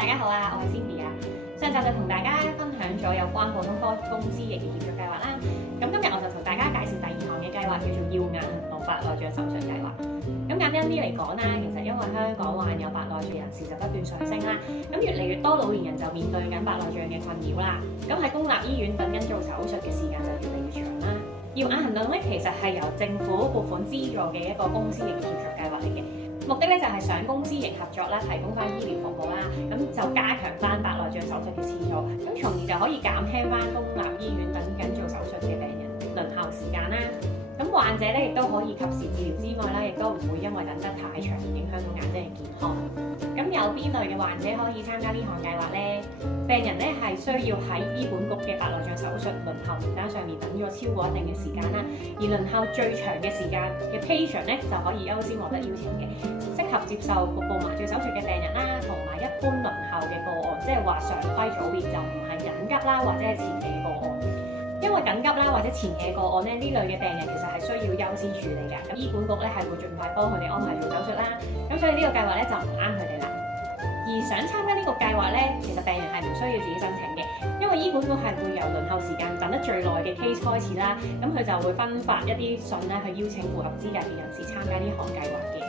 大家好啊，我係 Cindy 啊。上集就同大家分享咗有關普通科公私營嘅協作計劃啦。咁今日我就同大家介紹第二項嘅計劃，叫做耀眼行動白內障手術計劃。咁簡單啲嚟講啦，其實因為香港患有白內障人士就不斷上升啦，咁越嚟越多老年人就面對緊白內障嘅困擾啦。咁喺公立醫院等緊做手術嘅時間就越嚟越長啦。耀眼行動咧，其實係由政府撥款資助嘅一個公私營協作計劃嚟嘅。目的咧就係想公私營合作啦，提供翻醫療服務啦，咁就加強翻白內障手術嘅次數，咁從而就可以減輕翻公立醫院等緊做手術嘅病人輪候時間啦。咁患者咧亦都可以及時治療之外啦，亦都唔會因為等得太長而影響到眼睛嘅健康。咁有邊類嘅患者可以參加呢項計劃呢？病人咧係需要喺醫管局嘅白內障手術輪候名單上面等咗超過一定嘅時間啦，而輪候最長嘅時間嘅 patient 咧就可以優先獲得邀請嘅。適合接受局部麻醉手術嘅病人啦，同埋一般輪候嘅個案，即係話常規組別就唔係緊急啦，或者係前期個案。因為緊急啦或者前期個案咧，呢類嘅病人其實係需要優先處理嘅。咁醫管局咧係會盡快幫佢哋安排做手術啦。咁所以呢個計劃咧就唔啱佢哋啦。而想參加呢個計劃咧，其實病人係唔需要自己申請嘅，因為醫管局係會由輪候時間等得最耐嘅 case 開始啦。咁佢就會分發一啲信咧去邀請符合資格嘅人士參加呢項計劃嘅。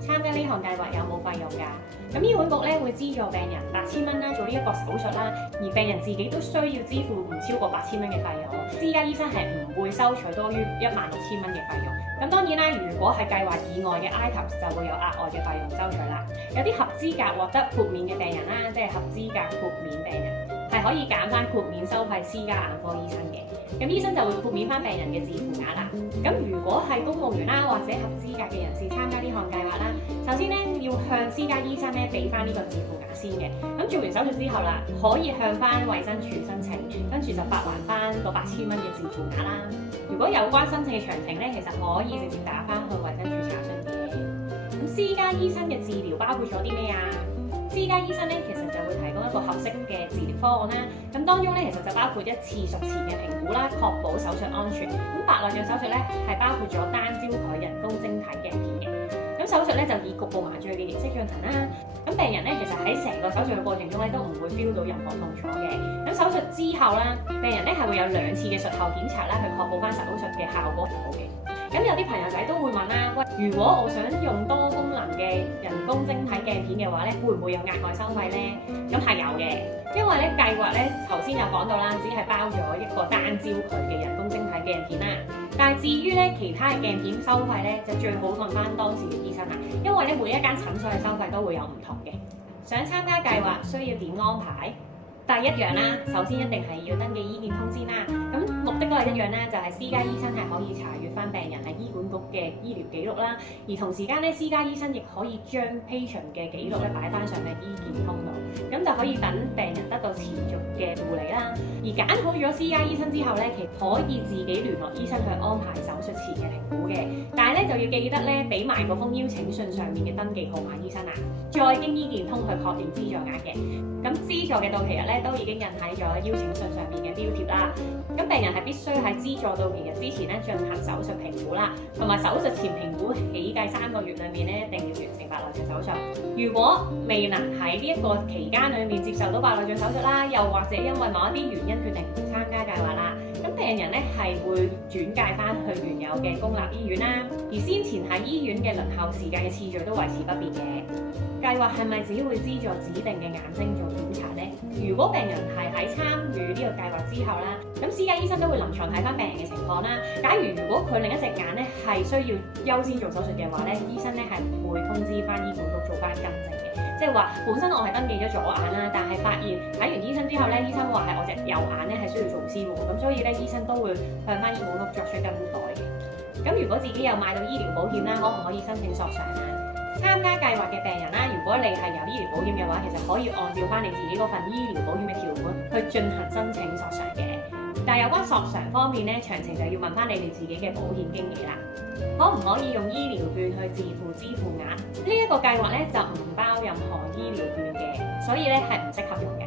參加呢項計劃有冇費用㗎？咁醫管局咧會資助病人8000蚊啦，做呢一個手術啦，而病人自己都需要支付唔超過8000蚊嘅費用。私家醫生係唔會收取多於16000蚊嘅費用。咁當然啦，如果係計劃以外嘅 items 就會有額外嘅費用收取啦。有啲合資格獲得豁免嘅病人啦，即係合資格豁免病人，係可以揀翻豁免收費私家眼科醫生嘅。咁醫生就會豁免翻病人嘅自付額啦。咁如果係公務員啦或者合資格嘅人士參加呢項計劃啦，首先咧要向私家醫生咧俾翻呢個自付額先嘅。咁做完手術之後啦，可以向翻衛生署申請，跟住就發還翻個8000蚊嘅自付額啦。如果有關申請嘅詳情咧，其實可以直接打翻去衛生署查詢嘅。咁私家醫生嘅治療包括咗啲咩啊？私家醫生咧其實就會提供一個合適嘅治療方案啦。咁當中咧其實就包括一次術前嘅評估啦，確保手術安全。咁白內障手術咧係包括咗單焦距人工晶體鏡片嘅。咁手術咧就以局部麻醉嘅形式進行啦。咁病人咧其實喺成個手術嘅過程中咧都唔會 feel 到任何痛楚嘅。咁手術之後啦，病人咧係會有2次嘅術後檢查啦，去確保翻手術嘅效果好嘅。咁有啲朋友仔都會問啦，喂，如果我想用多功能嘅人工晶體鏡片嘅話咧，會唔會有額外收費咧？咁係有嘅，因為咧計劃咧頭先有講到啦，只係包咗一個單焦距嘅人工晶體鏡片啦。但係至於咧其他嘅鏡片收費咧，就最好問翻當時嘅醫生啦，因為咧每一間診所嘅收費都會有唔同嘅。想參加計劃需要點安排？第一樣啦，首先一定係要登記醫健通先啦。咁目的都係一樣咧，就係私家醫生係可以查閲翻病人喺醫管局嘅醫療記錄啦。而同時間咧，私家醫生亦可以將 patient 嘅記錄咧擺翻上去醫健通度，咁就可以等病人得到持續嘅護理啦。而揀好咗私家醫生之後咧，其實可以自己聯絡醫生去安排手術前嘅評估嘅。但係咧就要記得咧，俾埋嗰封邀請信上面嘅登記號碼醫生啊，再經醫健通去確認資助額嘅。咁資助嘅到期日咧都已經印喺咗邀請信上面嘅標貼啦。咁病人係必須喺資助到期日之前咧進行手術評估啦，同埋手術前評估起計3個月裏面咧，一定要完成白內障手術。如果未能喺呢一個期間裏面接受到白內障手術啦，又或者因為某一啲原因決定唔參加計劃啦，咁病人咧係會轉介翻去原有嘅公立醫院啦。而先前喺醫院嘅輪候時間嘅次序都維持不變嘅。計劃係咪只會資助指定嘅眼睛做檢查呢？如果病人係喺參與呢個計劃之後啦，咁私家醫生都會臨床睇翻病人嘅情況啦。假如佢另一隻眼咧係需要優先做手術嘅話咧，醫生咧係會通知翻醫管局做翻更正嘅。即係話本身我係登記咗左眼啦，但係發現睇完醫生之後咧，醫生話係我隻右眼咧係需要做先喎。咁所以咧，醫生都會向翻醫管局作出更改嘅。咁如果自己有買到醫療保險啦，可唔可以申請索償啊？參加計劃嘅病人啦，如果你係有醫療保險嘅話，其實可以按照翻你自己嗰份醫療保險嘅條款去進行申請索償嘅。但係有關索償方面咧，詳情就要問翻你哋自己嘅保險經紀啦。可唔可以用醫療券去自付支付額？呢一個計劃咧就唔包任何醫療券嘅，所以咧係唔適合用嘅。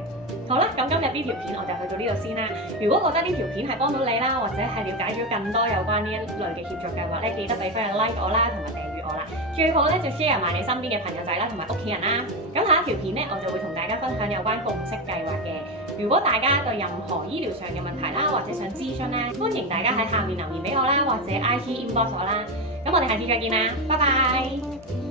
好啦，咁今日呢條片我就去到呢度先啦。如果覺得呢條片係幫到你啦，或者係了解咗更多有關呢一類嘅協作計劃咧，記得俾翻個 like 我啦，同埋訂閱我啦。最好咧就 share 埋你身邊嘅朋友仔啦，同埋屋企人啦。咁下一條片咧，我就會同大家分分享有關共識計劃嘅。如果大家對任何醫療上嘅問題啦，或者想諮詢咧，歡迎大家喺下面留言俾我啦，或者 IG inbox 我啦。咁我哋下次再見啦，拜拜。